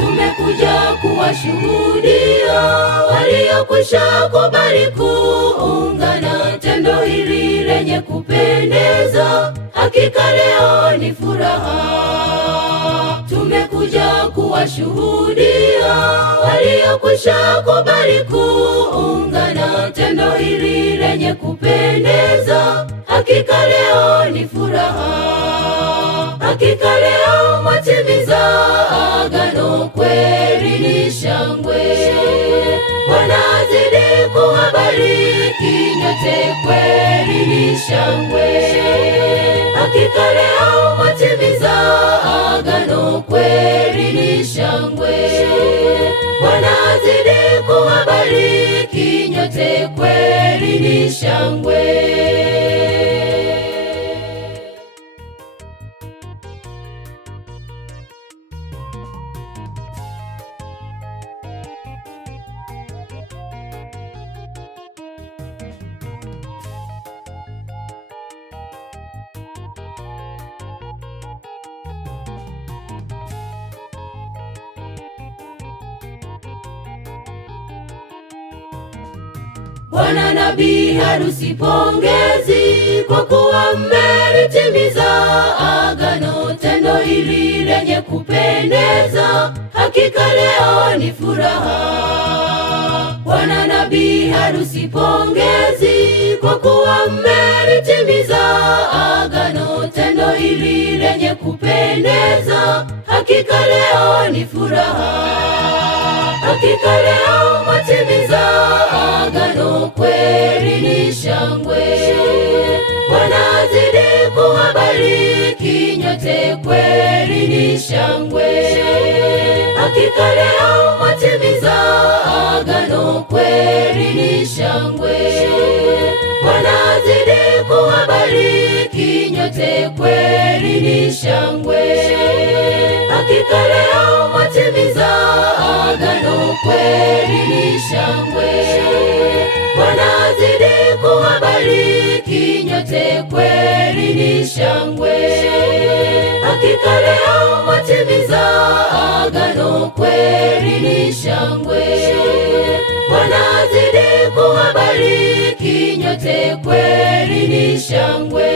tumekuja kuwashuhudia waliokwisha kubali kuungana tendo hili lenye kupendeza. Hakika leo ni furaha. Tumekuja kuwashuhudia waliokwisha kubali kuungana tendo hili lenye kupendeza. Hakika leo ni furaha. Hakika leo mwatimiza agano, kweli ni shangwe. Bwana azidi kuwabariki nyote, kweli ni shangwe. Hakika leo mwatimiza agano, kweli ni shangwe. Bwana azidi kuwabariki nyote, kweli ni shangwe. Bwana na bi harusi pongezi, kwa kuwa mmelitimiza agano, tendo hili lenye kupendeza. Hakika leo ni furaha. Bwana na bi harusi pongezi, kwa kuwa mmelitimiza agano, tendo hili lenye kupendeza. Hakika leo ni furaha. Hakika leo mwatimiza agano, kweli ni shangwe. Bwana azidi kuwabariki nyote, kweli ni shangwe. Hakika leo mwatimiza agano, kweli ni shangwe. Bwana azidi kuwabariki nyote, kweli ni shangwe. Hakika leo mwatimiza agano, kweli ni shangwe. Bwana azidi kuwabariki nyote, kweli ni shangwe. Hakika leo mwatimiza agano, kweli ni shangwe. Bwana azidi kuwabariki nyote, kweli ni shangwe.